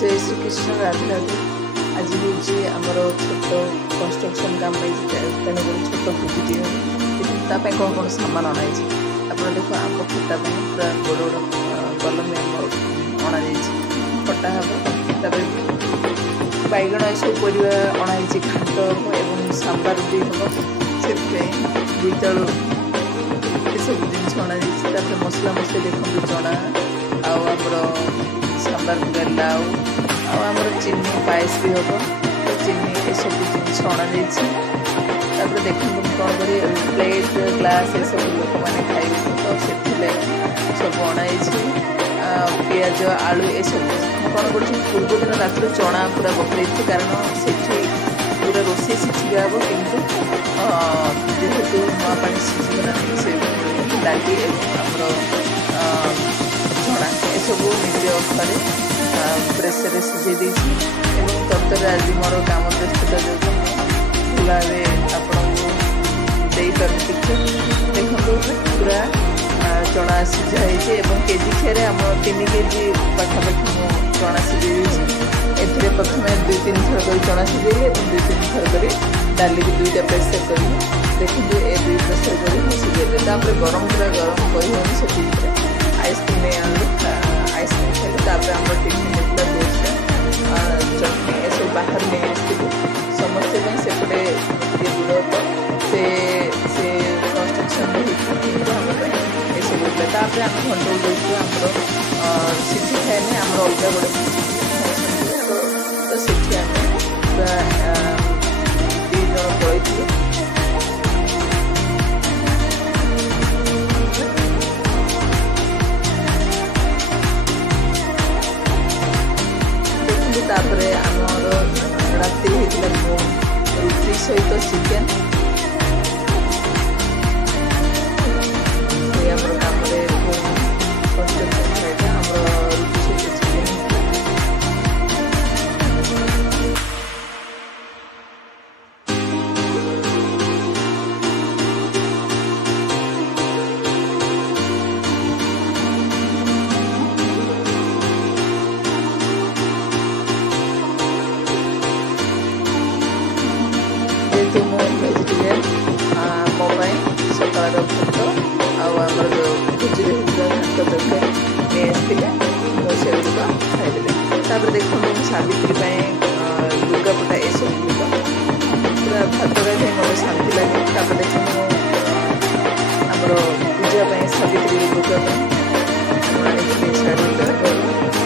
जय श्री कृष्ण राधे राधे। आज हूँ आमर छोट कंस्ट्रक्शन काम तेणुक छोट भोजी देखिए कौन कौन सामान अणाई आप देखो आम खटा पूरा बड़ बड़ कलम अणाई खटा हम बैगण सब परिवा अणाई घाट और सांबार भी हम से बोईतालु सब जिन अणाई मसला मसली देखो चना आमर सांबार लाउ आमर चीनी पायस भी हम तो चीनी ये सब जिन अणाई देखो कौन कर प्लेट ग्लास ये सब लोक मैंने खाइबे तो से सब अणाई पियाज आलू ये सब कौन कर पूर्व दिन रात चना पूरा पकड़े कारण से पूरा रोसे सीखा हम कि जेहेतु नुआ पा सीखना से डाली आमर चना ये सब निज घरे प्रेसर सीझे तरतर आज मोर कम व्यस्तता जो भल भाव आपको देखो पूरा चना सीझा केजी खेर आम 3 केजी पाखापाखि मु चना सीझे प्रथम 2-3 थर कर चना सीझे 2-3 थर कर डाली की 2टा प्रेसर कर देखिए ये 2 प्रेसर कर सीझे गरम पूरा गरम कर से आइसक्रीम आइसक्रीम खाइले आम टिफिन होता डोसा चटनी ये सब बाहर नहीं आसलु समस्ते सेपटे ये दूर से कंस्ट्रक्शन ये सब होता आम घंटे उड़े आमर सीटी खाए आम अलग बड़े तो सीटी आम पूरा 2 जन पड़े तापर आमर राति होता रुटी सहित चिकेन आमर काम कंस्ट्रक्शन साइड आमर रुटी सहित चिकेन जेहेतु मो भेजिटेरियन मोबाइल सकाल भात आमर जो भोजी होता घाट तरकारी नहीं आसते मुझे खाईदे देखो सावित्री लुगापटा ये सब पूरा भात गाई मत शांति लगे देखो आमर पूजा सावित्री लुगा शाढ़ी